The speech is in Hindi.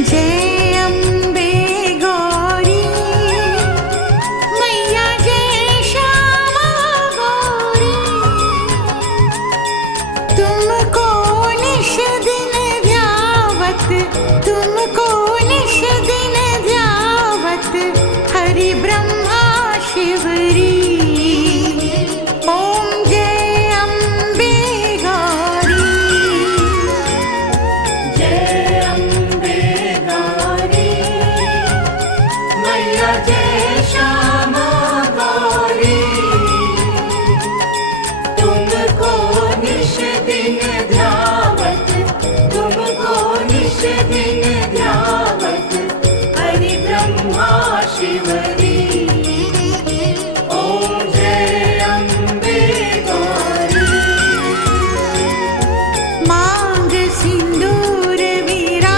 जय अम्बे गौरी मैया, जय श्यामा गौरी। तुमको निश दिन ध्यावत, तुमको निश दिन ध्यावत हरि ब्रह्मा शिवरी। ओम जय अम्बे गौरी। जय अम्बे गौरी मैया, जय श्यामा गौरी। तुमको निश दिन ध्यावत, तुमको निश दिन